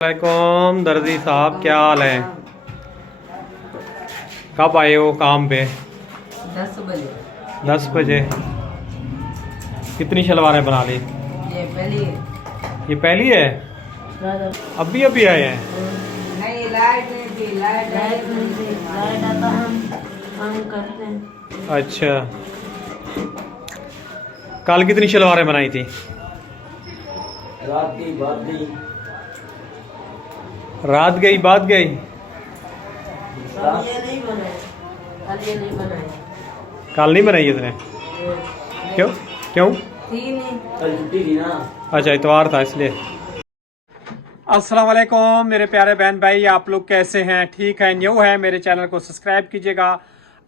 वालेकुम दर्जी साहब, क्या हाल है? कब आए हो काम पे? 10 बजे। 10 बजे। कितनी शलवारें बना ली? ये पहली है। ये पहली है? अभी अभी आए हैं? नहीं, लाइट नहीं थी। लाइट नहीं थी। लाइट आता हम करते हैं। अच्छा, कल कितनी शलवारें बनाई थी? रात की बात गई। रात गई बात गई। कल ये नहीं बनाए। कल नहीं बनाई इसने? क्यों क्यों? थी नहीं, कल छुट्टी थी ना। अच्छा, इतवार था इसलिए। अस्सलाम वालेकुम मेरे प्यारे बहन भाई, आप लोग कैसे हैं? ठीक है? न्यू है मेरे चैनल को सब्सक्राइब कीजिएगा,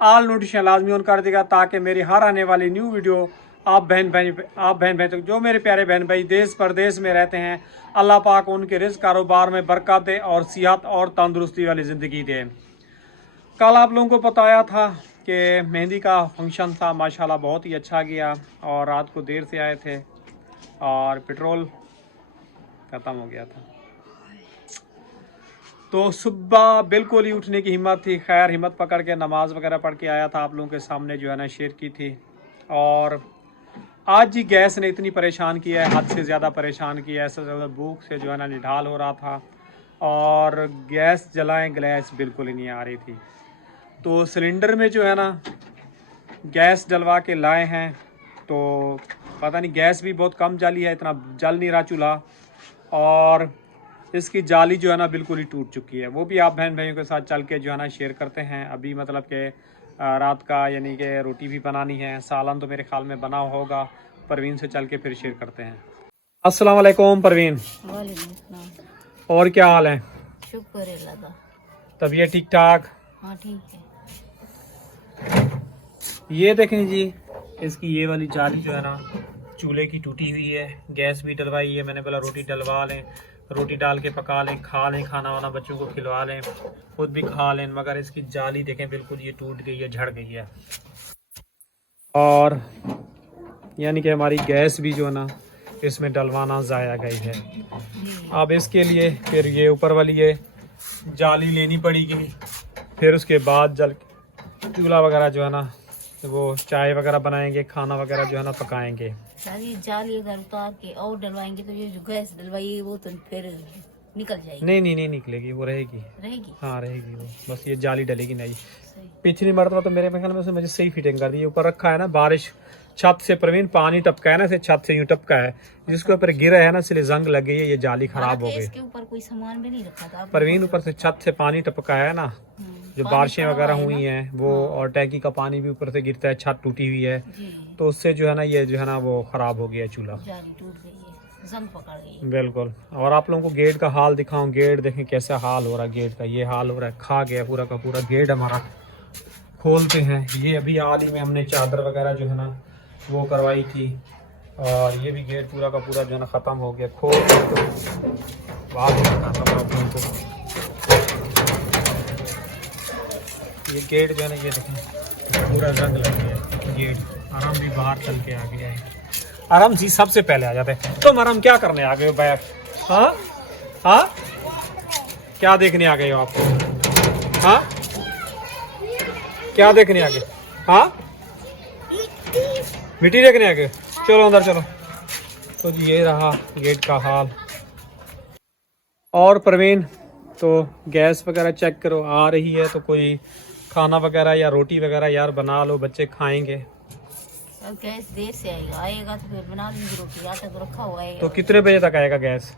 ऑल नोटिफिकेशन लाजमी ऑन कर देगा ताकि मेरी हर आने वाली न्यू वीडियो आप बहन भाई तक, जो मेरे प्यारे बहन भाई देश प्रदेश में रहते हैं, अल्लाह पाक उनके रिज़्क़ कारोबार में बरकत दे और सेहत और तंदुरुस्ती वाली ज़िंदगी दे। कल आप लोगों को बताया था कि मेहंदी का फंक्शन था, माशाल्लाह बहुत ही अच्छा गया और रात को देर से आए थे और पेट्रोल ख़त्म हो गया था, तो सुबह बिल्कुल ही उठने की हिम्मत थी। खैर हिम्मत पकड़ के नमाज़ वगैरह पढ़ के आया था, आप लोगों के सामने जो है ना शेयर की थी। और आज ही गैस ने इतनी परेशान किया है, हद से ज़्यादा परेशान किया है, ऐसा ज़्यादा भूख से जो है ना निढाल हो रहा था और गैस जलाएं गैस बिल्कुल ही नहीं आ रही थी। तो सिलेंडर में जो है ना गैस डलवा के लाए हैं, तो पता नहीं गैस भी बहुत कम जली है, इतना जल नहीं रहा चूल्हा, और इसकी जाली जो है ना बिल्कुल ही टूट चुकी है। वो भी आप बहन भाइयों के साथ चल के जो है ना शेयर करते हैं। अभी मतलब कि रात का यानी कि रोटी भी बनानी है, सालन तो मेरे ख्याल में बना होगा। परवीन से चल के फिर शेयर करते हैं। अस्सलाम वालेकुम परवीन। वालेकुम सलाम। और क्या हाल है? शुक्र है अल्लाह का। तबीयत ठीक ठाक? हाँ ठीक है। ये देखें जी, इसकी ये वाली जाली जो है ना चूल्हे की टूटी हुई है। गैस भी डलवाई है, मैंने बोला रोटी डलवा लें, रोटी डाल के पका लें, खा लें, खाना वाना बच्चों को खिलवा लें, खुद भी खा लें, मगर इसकी जाली देखें बिल्कुल ये टूट गई है, झड़ गई है। और यानी कि हमारी गैस भी जो है ना इसमें डलवाना ज़ाया गई है। अब इसके लिए फिर ये ऊपर वाली ये जाली लेनी पड़ेगी, फिर उसके बाद जल चूल्हा वगैरह जो है ना वो चाय वगैरह बनाएंगे, खाना वगैरह जो है ना पकाएंगे। जाली अगर उतार के और डलवाएंगे तो ये जो गैस डलवाई वो तो फिर निकल जाएगी। नहीं निकलेगी, वो रहेगी। हाँ रहेगी वो, बस ये जाली डलेगी नहीं। पिछली मरतबा तो मेरे ख्याल में उसने मुझे सही फिटिंग कर दी। ऊपर रखा है ना, बारिश छत से प्रवीण पानी टपका है ना, से छत से यूं टपका है, जिसके ऊपर गिरा है ना इसलिए जंग लग गई है, ये जाली खराब हो गई। इसके ऊपर कोई सामान भी नहीं रखा था प्रवीण, ऊपर से छत से पानी टपका है ना, जो बारिशें वगैरह हुई हैं वो, और टैंकी का पानी भी ऊपर से गिरता है, छत टूटी हुई है, तो उससे जो है ना ये जो है ना वो खराब हो गया चूल्हा, टूट गई है, जंग पकड़ गई। बिल्कुल। और आप लोगों को गेट का हाल दिखाऊं, गेट देखें कैसा हाल हो रहा है गेट का, ये हाल हो रहा है, खा गया पूरा का पूरा गेट हमारा। खोलते हैं, ये अभी हाल ही में हमने चादर वगैरह जो है ना वो करवाई थी, और ये भी गेट पूरा का पूरा जो है ना ख़त्म हो गया। खोल बात ये गेट जो है ना ये देखें पूरा रंग लग गया गेट। आराम भी बाहर चल के आ गया है। आराम जी सबसे पहले आ जाते हैं। तुम आराम क्या करने आ गए हो बैग? हाँ हाँ, क्या देखने आ गए हो आप? हाँ क्या देखने आ गए? हाँ मिट्टी देखने आ गए, चलो अंदर चलो। तो ये रहा गेट का हाल। और प्रवीण, तो गैस वगैरह चेक करो, आ रही है तो कोई खाना वगैरह या रोटी वगैरह यार बना लो, बच्चे खाएंगे। अब गैस देर से आएगा तो फिर बना लेंगे रोटी, आटा तो रखा हुआ है। तो कितने बजे तक आएगा गैस?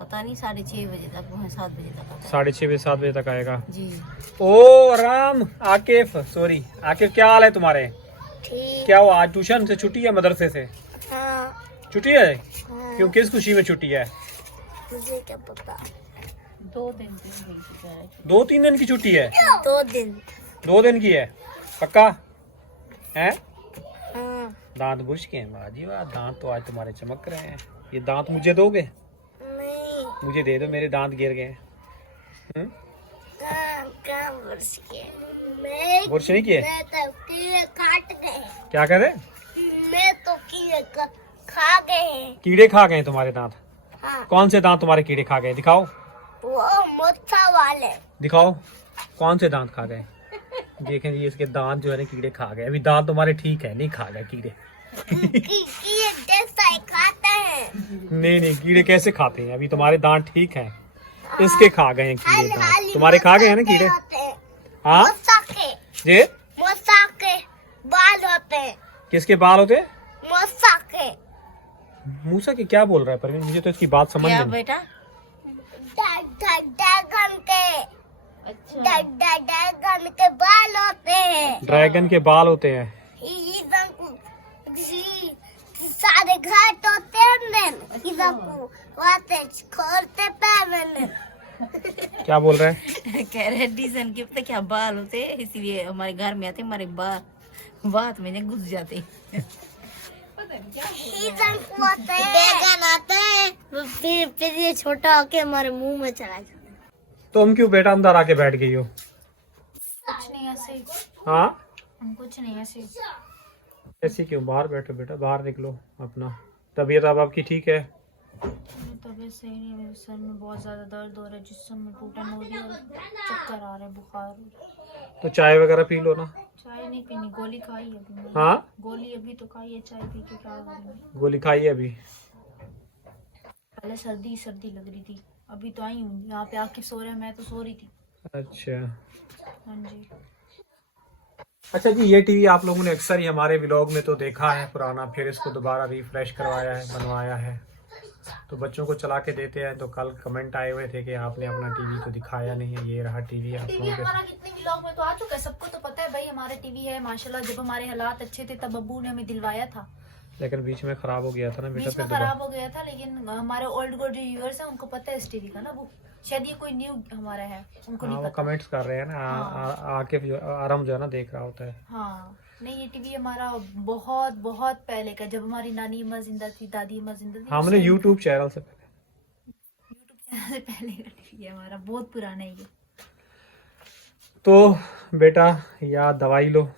पता नहीं, 6:30 बजे तक, 7 बजे तक। 6:30 बजे 7 बजे तक आएगा जी। ओ राम, आकिफ, सॉरी आकिफ, क्या हाल है तुम्हारे? ठीक। क्या हुआ, आज ट्यूशन से छुट्टी है, मदरसे से? हाँ। छुट्टी है? हाँ। क्यों, किस खुशी में छुट्टी है? मुझे क्या पता। 2 दिन की। 2-3 दिन की छुट्टी है? 2 दिन। 2 दिन की है पक्का है? हाँ। दांत बुश के हैं? वाह जी वाह, दांत तो आज तुम्हारे चमक रहे हैं। ये दांत मुझे दोगे? नहीं। मुझे दे दो, मेरे दांत गिर गए। बुर्श नहीं किए? काट गए। क्या कह रहे? मैं तो खा गए। कीड़े खा गए तुम्हारे दांत? हाँ। कौन से दांत तुम्हारे कीड़े खा गए, दिखाओ। वो मोटा वाले। दिखाओ कौन से दांत खा गए। देखें जी इसके दांत जो है ना कीड़े खा गए। अभी दांत तुम्हारे ठीक है, नहीं खा गए कीड़े। कीड़े जैसा खाते हैं। नहीं कीड़े कैसे खाते हैं, अभी तुम्हारे दांत ठीक हैं, इसके खा गए हैं कीड़े दांत। तुम्हारे खा गए हैं ना कीड़े। हाँ जी, मूसा के बाल होते हैं। किसके बाल होते हैं? मूसा के। मूसा के क्या बोल रहा है परवीन, मुझे तो इसकी बात समझ नहीं। बेटा ड्रैगन के। अच्छा ड्रैगन के बाल होते हैं। ड्रैगन के बाल होते हैं। सारे घाट होते हैं खोलते पैर। क्या बोल रहे हैं? कह रहे डीजन के पता क्या बाल होते हैं, इसलिए हमारे घर में आते हमारे बात में घुस जाते। ड्रैगन आता है फिर ये छोटा होके हमारे मुंह में चला जाता है। तुम क्यों बेटा अंदर आके बैठ गई हो? कुछ नहीं ऐसे ही। हाँ कुछ नहीं ऐसे ही। ऐसी क्यों? बाहर बैठो बेटा, बाहर निकलो अपना। तबीयत अब आपकी ठीक है? तबीयत सही नहीं है, मेरे सर में बहुत ज्यादा दर्द हो रहा है, जिस्म में टूटन हो रही है और चक्कर आ रहे हैं, बुखार हो रहा है। तो चाय वगैरह पी लो ना। चाय नहीं पीनी, गोली खाई है अभी मैंने। हाँ गोली अभी तो खाई है, चाय पी के क्या करूँगी। गोली खाई है अभी? पहले सर्दी लग रही थी, अभी तो आई हूँ यहाँ पे आके सो रहे हैं, मैं तो सो रही थी। अच्छा हाँ जी। अच्छा जी, ये टीवी आप लोगों ने अक्सर ही हमारे व्लॉग में तो देखा है पुराना, फिर इसको दोबारा रिफ्रेश करवाया है, बनवाया है। तो बच्चों को चला के देते हैं, तो कल कमेंट आए हुए थे कि आपने अपना टीवी तो दिखाया नहीं है। ये रहा टीवी आप टीवी लोगों के। हमारा कितने व्लॉग में तो आ चुका है, सबको तो पता है भाई हमारे टीवी है माशाल्लाह। जब हमारे हालात अच्छे थे तब अब्बू ने हमें दिलवाया था, लेकिन बीच में खराब हो गया था ना बेटा। बीच में खराब हो गया था, लेकिन हमारे ओल्ड गोल्ड व्यूअर्स हैं उनको पता है इस टीवी का ना। वो शायद ये कोई न्यू हमारा है, उनको नहीं वो पता। कमेंट्स कर रहे हैं ना। आके आराम जो है ना देख रहा होता है। हाँ नहीं, ये टीवी हमारा बहुत बहुत पहले का, जब हमारी नानी अम्मा जिंदा थी, दादी अम्मा जिंदा थी। हमने यूट्यूब चैनल से पहले का टीवी है हमारा, बहुत पुराना है ये। तो बेटा या दवाई लो,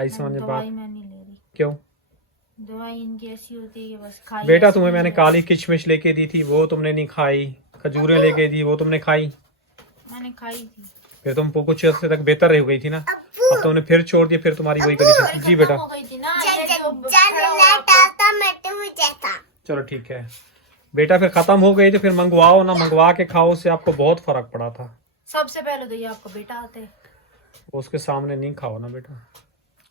आई समझ में बात। दवाई मैं नहीं ले रही। क्यों? दवाई इनकी ऐसी होती है कि बस खाई। बेटा तुम्हें मैंने काली किशमिश लेके दी थी, वो तुमने नहीं खाई। खजूरें लेके दी, वो तुमने खाई। मैंने खाई थी, फिर तुम कुछ अर्से तक बेहतर हो गई थी ना, अब तुमने फिर छोड़ दिया, फिर तुम्हारी वही कंडीशन। जी बेटा हो गई थी ना। चलो ठीक है बेटा, फिर खत्म हो गई तो फिर मंगवाओ ना, मंगवा के खाओ, उससे आपको बहुत फर्क पड़ा था। सबसे पहले तो ये आपका बेटा आता है, उसके सामने नहीं खाओ ना बेटा,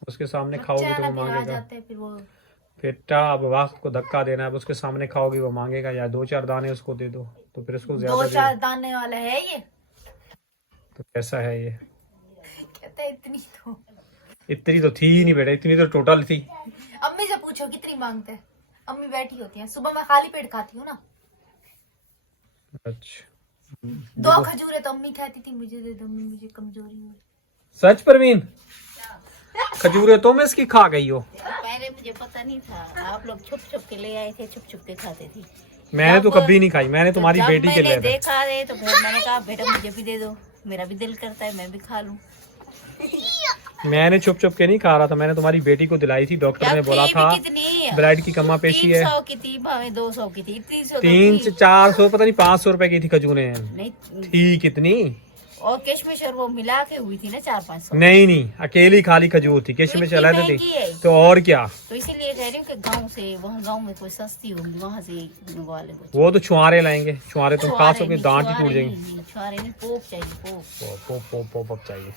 उसके सामने खाओगे तो वो मांगेगा। जाते हैं फिर वो। बेटा अब वक्त को धक्का देना है, अब उसके सामने खाओगे वो मांगेगा, या 2-4 दाने उसको दे दो तो फिर उसको ज्यादा 2-4 दाने वाला है ये, तो कैसा है ये? कहते हैं इतनी तो थी ही नहीं बेटा, इतनी तो टोटल थी। अम्मी से पूछो कितनी मांगते हैं, अम्मी बैठी होती हैं, सुबह मैं खाली पेट खाती हूँ ना। अच्छा 2 खजूरें तो अम्मी कहती थी मुझे दे दो, मुझे कमजोरी हो। सच परवीन, खजूरें तुम इसकी खा गई हो? पहले मुझे पता नहीं था, आप लोग छुप छुप के ले आए थे, छुप छुप के खाते थे। मैंने तो कभी नहीं खाई, मैंने तुम्हारी जब बेटी के मैंने लिए देखा है तो फिर मैंने कहा बेटा मुझे भी दे दो, मेरा भी दिल करता है मैं भी खा लूं। मैंने छुप छुप के नहीं खा रहा था, मैंने तुम्हारी बेटी को दिलाई थी। डॉक्टर ने बोला था ब्लड की कमा पेशी है। 300 की थी भावे 200 की थी, 300 300-400 पता नहीं 500 रुपए की थी खजूरें। नहीं थी कितनी? और किशमिश और वो मिला के हुई थी ना 400-500। नहीं अकेली खाली खजूर थी, किशमिश इतनी अलग महंगी थी है। तो और क्या। तो इसीलिए कह रही हूँ कि गांव से, वहाँ गांव में कोई सस्ती होगी, वहाँ से मंगवा ले। वो तो छुआरे लाएंगे, छुआरे तुम खा सकोगे, दांत ही टूट जाएंगे। छुआरे नहीं, पोप चाहिए, पोप। पोप चाहिए।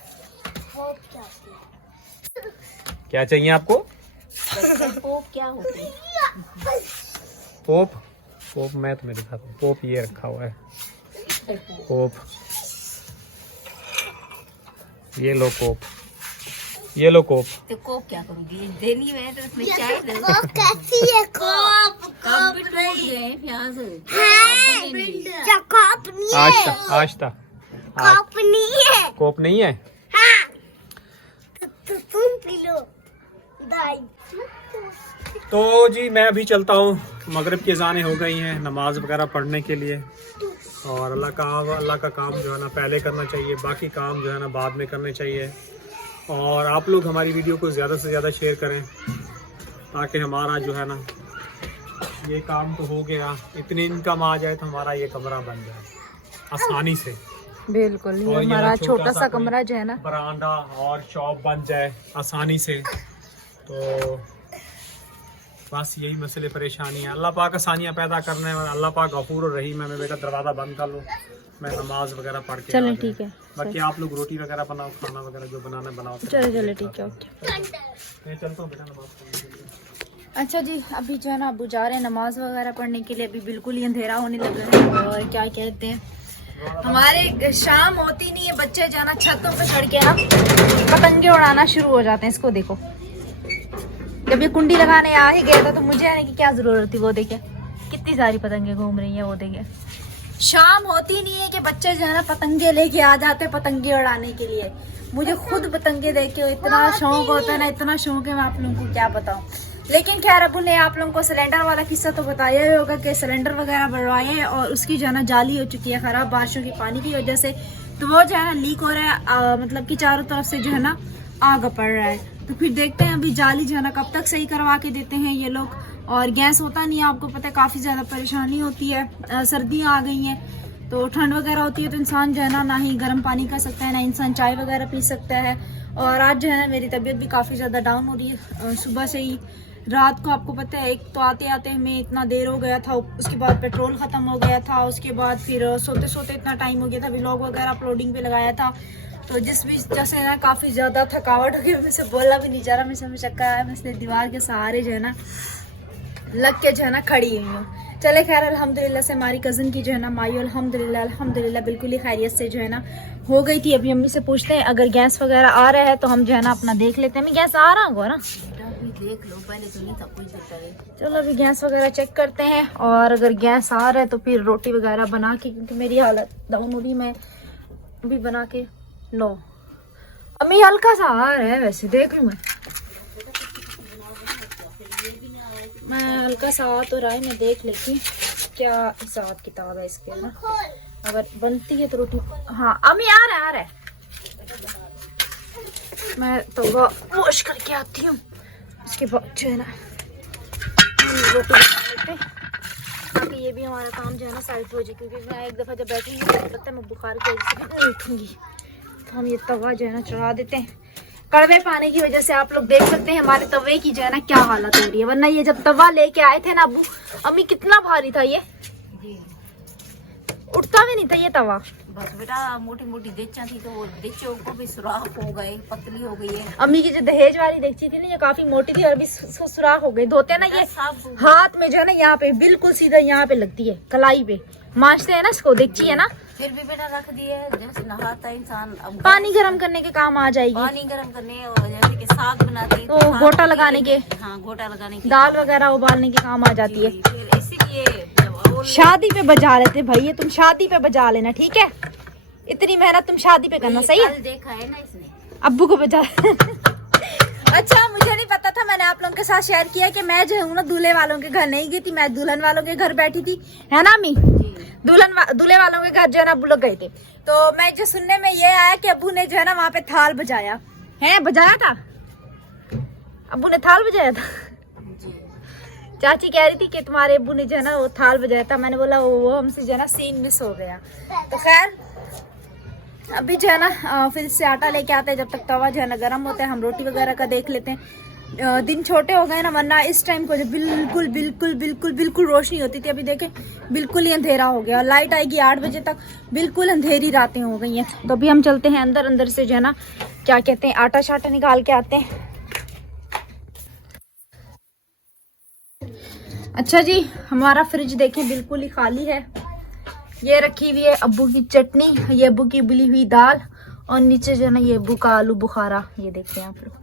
क्या चाहिए आपको? पोप क्या होती है? पोप मैं तुम्हें दिखाता हूँ। पोप ये रखा हुआ है, पोप। ये लो कोप। तो कोप क्या करूँगी, देनी है तो उसमें चाय दे। कैसी है कोप? कप भी टूट गए प्याज। कोप नहीं है। आस्था कोप नहीं है। कोप नहीं है। हाँ तो तुम पी लो दाई। तो जी मैं अभी चलता हूँ, मगरिब की अज़ानें हो गई हैं, नमाज वगैरह पढ़ने के लिए। और अल्लाह का काम जो है ना पहले करना चाहिए, बाकी काम जो है ना बाद में करने चाहिए। और आप लोग हमारी वीडियो को ज़्यादा से ज़्यादा शेयर करें, ताकि हमारा जो है ना ये काम तो हो गया, इतनी इनकम आ जाए तो हमारा ये कमरा बन जाए। आसानी से। बिल्कुल, ये और हमारा यहाँ छोटा सा कोई कमरा जो है ना, बरामदा और शॉप बन जाए आसानी से, तो बस यही मसले परेशानी है। अल्लाह पाक आसानियाँ पैदा करने वाला, अल्लाह पाक गफूर और रहीम है। मैं बेटा दरवाज़ा बंद कर लूँ, मैं नमाज वगैरह पढ़ के चलें आ ठीक है। जाऊं। बाकी आप लोग रोटी वगैरह बनाओ, खाना वगैरह जो बनाना बनाओ। चले ठीक है, ओके। मैं चलता हूँ बेटा नमाज पढ़ने के लिए। अच्छा जी, अभी जो है ना अबू जा रहे हैं नमाज वगैरह पढ़ने के लिए। अभी बिल्कुल ही अंधेरा होने लगा है और क्या कहते हैं, हमारे शाम होती नहीं है, बच्चे जो है ना छतों पे चढ़ के ना पतंगे उड़ाना शुरू हो जाते हैं। इसको देखो, जब ये कुंडी लगाने आ ही गया था तो मुझे आने की क्या जरूरत थी। वो देखे कितनी सारी पतंगे घूम रही हैं, वो देखे। शाम होती नहीं है कि बच्चे जो है ना पतंगे लेके आ जाते हैं पतंगे उड़ाने के लिए। मुझे खुद पतंगे देख के इतना शौक होता है ना, इतना शौक है, मैं आप लोगों को क्या बताऊं। लेकिन खैर अबू ने आप लोगों को सिलेंडर वाला किस्सा तो बताया ही होगा कि सिलेंडर वगैरह बढ़वाए और उसकी जो है ना जाली हो चुकी है खराब बारिशों की पानी की वजह से। तो वो जो है ना लीक हो रहा है, मतलब कि चारों तरफ से जो है ना आग पड़ रहा है। तो फिर देखते हैं अभी जाली जो है ना कब तक सही करवा के देते हैं ये लोग। और गैस होता नहीं है, आपको पता है काफ़ी ज़्यादा परेशानी होती है। सर्दियाँ आ गई हैं तो ठंड वगैरह होती है तो इंसान जो है ना ही गर्म पानी कर सकता है, ना इंसान चाय वगैरह पी सकता है। और आज जो है ना मेरी तबीयत भी काफ़ी ज़्यादा डाउन हो रही है। सुबह से ही रात को आपको पता है, एक तो आते आते हमें इतना देर हो गया था, उसके बाद पेट्रोल ख़त्म हो गया था, उसके बाद फिर सोते सोते इतना टाइम हो गया था, व्लॉग वगैरह अपलोडिंग पे लगाया था। तो जिस भी जैसे ना काफ़ी ज़्यादा थकावट हो गई, मुझसे बोला भी नहीं जा रहा, मुझे चक्कर आया। मैं इसलिए दीवार के सहारे जो है ना लग के जो है ना खड़ी हुई हूँ। चले खैर अल्हम्दुलिल्लाह से हमारी कज़न की जो है ना माई अल्हम्दुलिल्लाह बिल्कुल ही खैरियत से जो है ना हो गई थी। अभी अम्मी से पूछते हैं अगर गैस वगैरह आ रहा है तो हम जो है ना अपना देख लेते हैं। मैं गैस आ रहा होगा ना, देख लो, पहले तो नहीं था कुछ दिक्कत। चलो अभी गैस वगैरह चेक करते हैं और अगर गैस आ रहा है तो फिर रोटी वगैरह बना के, क्योंकि मेरी हालत डाउन हो रही, मैं अभी बना के नो। अम्मी हल्का सा आ रहा है, वैसे देख लूँ मैं हल्का सा आ तो रहा है, मैं देख लेती क्या हिसाब किताब है इसके ना। अगर बनती है तो रोटी, हाँ अम्मी आ रहा है। मैं तो वॉश करके आती हूँ, उसके बाद जो है ना रोटी बना लेते हैं ताकि ये भी हमारा काम जो है ना साइड हो जाए। क्योंकि मैं एक दफ़ा जब बैठूंगी तो पता है मैं बुखार की वजह से नहीं उठूंगी, तो हम ये तवा जो है ना चढ़ा देते हैं। कड़वे पानी की वजह से आप लोग देख सकते हैं हमारे तवे की जो है ना क्या हालत हो रही है। वरना ये जब तवा लेके आए थे ना अबू, अम्मी कितना भारी था, ये उठता भी नहीं था ये तवा। बस बेटा मोटी मोटी देचा थी तो वो देचों को भी सुराख हो गए, पतली हो गई है। अम्मी की जो दहेज वाली देची थी ना, ये काफी मोटी थी और अभी सुराख हो गई। धोते ना ये हाथ में जो है ना यहाँ पे बिल्कुल सीधा यहाँ पे लगती है, कलाई पे मांजते हैं ना इसको, देची है ना। फिर भी बेटा रख दिए, जैसे नहाता इंसान अब पानी गर्म करने के काम आ जाएगी, पानी गर्म करने और जैसे कि साग बनाते हैं तो घोटा लगाने के, हाँ घोटा लगाने के, दाल वगैरह उबालने के काम आ जाती है। फिर इसीलिए शादी पे बजा लेते भाई, ये तुम शादी पे बजा लेना, ठीक है? इतनी मेहनत तुम शादी पे करना, सही है? देखा है ना इसने, अब्बू को बजा अच्छा मुझे नहीं पता था, मैंने आप लोगों के साथ शेयर किया कि मैं जो हूँ ना दूल्हे वालों के घर नहीं गई थी, मैं दुल्हन वालों के घर बैठी थी, है ना अम्मी? दूल्हे वालों के घर जो है ना अब्बू लोग गए थे। तो मैं जो सुनने में ये आया कि अब्बू ने जो है ना वहाँ पे थाल बजाया है, बजाया था अब्बू ने, थाल बजाया था। चाची कह रही थी कि तुम्हारे अब्बू ने जो है ना वो थाल बजाया था। मैंने बोला वो हमसे जो है ना सीन मिस हो गया। तो खैर अभी जो है ना फिर से आटा लेके आते हैं, जब तक तवा जो है ना गर्म होता है हम रोटी वगैरह का देख लेते हैं। दिन छोटे हो गए ना, वरना इस टाइम को जब बिल्कुल बिल्कुल बिल्कुल बिल्कुल रोशनी होती थी, अभी देखें बिल्कुल ही अंधेरा हो गया। और लाइट आएगी 8 बजे तक, बिल्कुल अंधेरी रातें हो गई हैं। तो अभी हम चलते हैं अंदर, अंदर से जो है ना क्या कहते हैं आटा शाटा निकाल के आते हैं। अच्छा जी, हमारा फ्रिज देखें बिल्कुल ही खाली है। ये रखी हुई है अब्बू की चटनी, ये अब्बू की उबली हुई दाल, और नीचे जो है ना ये अब्बू का आलू बुखारा, ये देखते हैं आप लोग,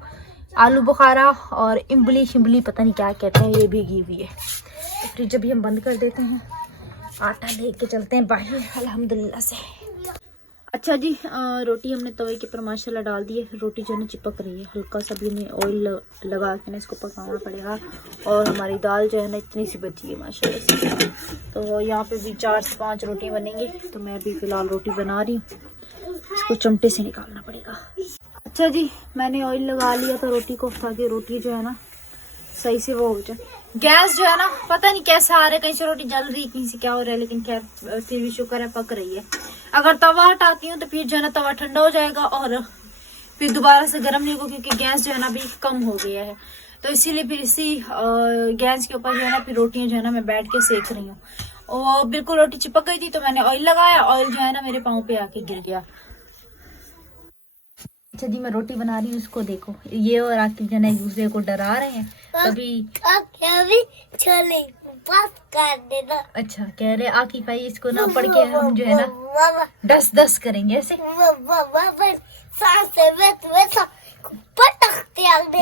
आलू बुखारा और इमली शिमली पता नहीं क्या कहते हैं, ये भीगी हुई है। तो फ्रिज अभी हम बंद कर देते हैं, आटा लेके चलते हैं बाहर अल्हम्दुलिल्लाह से। अच्छा जी, रोटी हमने तवे के ऊपर माशाल्लाह डाल दी है। रोटी जो है ना चिपक रही है, हल्का सा भी हमें ऑयल लगा के ना इसको पकाना पड़ेगा। और हमारी दाल जो है ना इतनी सी बची है माशाल्लाह से। तो यहाँ पे भी 4 से 5 रोटी बनेंगी। तो मैं अभी फ़िलहाल रोटी बना रही हूँ, इसको चमटे से निकालना पड़ेगा। अच्छा जी, मैंने ऑयल लगा लिया था रोटी को, ताकि रोटी जो है ना सही से वो हो जाए। गैस जो है ना पता नहीं कैसा आ रहा है, कहीं से रोटी जल रही है, कहीं से क्या हो रहा है, लेकिन खैर फिर भी शुक्र है पक रही है। अगर तवा हटाती हूँ तो फिर जो है ना तवा ठंडा हो जाएगा और फिर दोबारा से गर्म नहीं होगा, क्योंकि गैस जो है ना अभी कम हो गया है। तो इसीलिए फिर इसी गैस के ऊपर जो है ना फिर रोटियां जो है ना मैं बैठ के सेक रही हूँ। और बिल्कुल रोटी चिपक गई थी तो मैंने ऑयल लगाया, ऑयल जो है ना मेरे पाँव पे आके गिर गया। अच्छा जी, मैं रोटी बना रही हूँ, उसको देखो, ये और आकिब जो है एक दूसरे को डरा रहे हैं। कभी छोले बस कर देना। अच्छा कह रहे आकिब भाई इसको ना पढ़ के हम जो है ना 10-10 करेंगे ऐसे पटकते आवे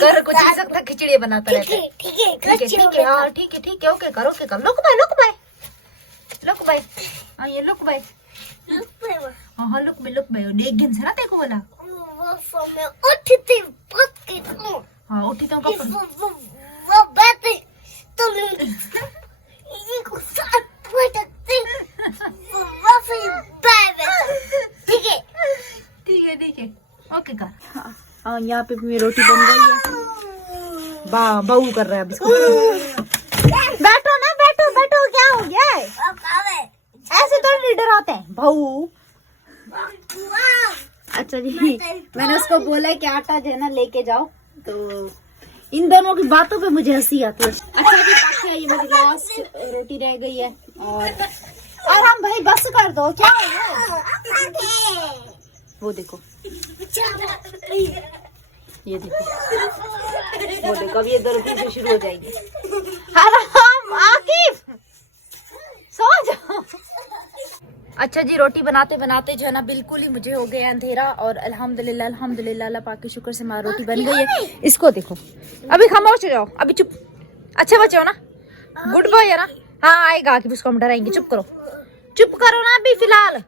कर कुछ नहीं सकता, खिचड़ी बनाता रहता है। ठीक है हाँ ठीक है ओके कर लुक भाई हाँ ये लुक भाई हाँ लुक भाई देख गिन से ना देखो बोला हाँ उठी तो ठीक है ओके कर। हाँ यहाँ पे मेरी रोटी बन गई है। बहू कर रहा है अब इसको। बैठो क्या हो गया है? ऐसे तो लीडर आते हैं बहू। अच्छा जी, मैंने उसको बोला है कि आटा जो है ना लेके जाओ, तो इन दोनों की बातों पे मुझे हंसी आती है। अच्छा जी, ये मेरी लास्ट रोटी रह गई है और हम भाई बस कर दो क्या हो वो देखो ये देखो वो देखो अब ये दर्द से शुरू हो जाएगी। हराम आकिब सो जाओ। अच्छा जी, रोटी बनाते बनाते जो है ना बिल्कुल ही मुझे हो गया अंधेरा और अल्हम्दुलिल्लाह अल्लाह पाक के शुक्र से हमारी रोटी बन गई है। इसको देखो, अभी खामोश हो जाओ, अभी चुप, अच्छे बच्चे हो ना, गुड बॉय है ना। हाँ आएगा कि उसको हम डराएंगे, चुप करो ना अभी फिलहाल।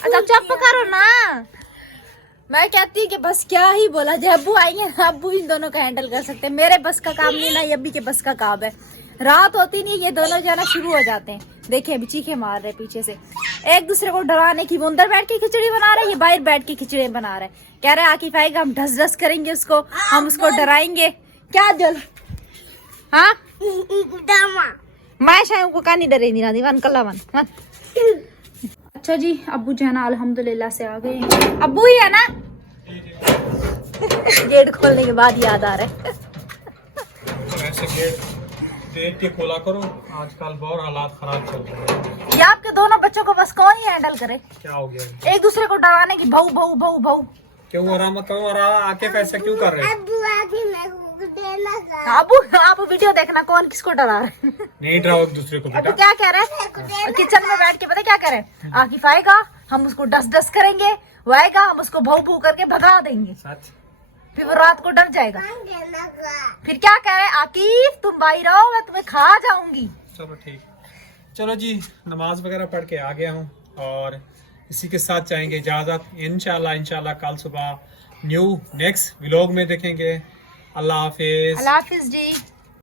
अच्छा चुप करो ना। मैं कहती हूँ कि बस क्या ही बोला, जब अब्बू आएंगे अब्बू इन दोनों का हैंडल कर सकते हैं, मेरे बस का काम नहीं ना, ये अब्बी के बस का काम है। रात होती नहीं ये दोनों जो है ना शुरू हो जाते हैं। देखिए अभी चीखे मार रहे पीछे से एक दूसरे को डराने की। वो अंदर बैठ के खिचड़ी बना रहे, ये बाहर बैठ के खिचड़ी बना रहे। कह रहे आकिब आएगा हम ढस करेंगे उसको, हम उसको डराएंगे। क्या जल हाँ मैं शायद को का नहीं डरे नहीं दीवान कल्ला वन। अच्छा जी, अब्बू जो है ना अल्हम्दुलिल्लाह से आ गए। अब्बू ही है ना। गेट खोलने के बाद याद आ रहा है गेट के खोला करो, आजकल बहुत हालात खराब चल रहे हैं। ये आपके दोनों बच्चों को बस कौन ही हैंडल करे। क्या हो गया? एक दूसरे को डराने की भाऊ क्यों हो रहा आके कैसे क्यों कर रहे हैं? आप वीडियो देखना कौन किसको डरा रहा है। नहीं डराओ एक दूसरे को बेटा। क्या कह रहे हैं किचन में बैठ के, पता क्या कह रहे हैं, आकिब आएगा हम उसको डस करेंगे, वो आएगा हम उसको भू करके भगा देंगे, फिर वो रात को डर जाएगा। फिर क्या कह रहे हैं आकिब तुम बाहर रहो मैं तुम्हें खा जाऊंगी। चलो ठीक, चलो जी नमाज वगैरह पढ़ के आ गया हूँ और इसी के साथ चाहेंगे इजाजत। इंशाल्लाह कल सुबह नेक्स्ट व्लॉग में देखेंगे। अल्लाह हाफिज। अल्लाह हाफिज जी।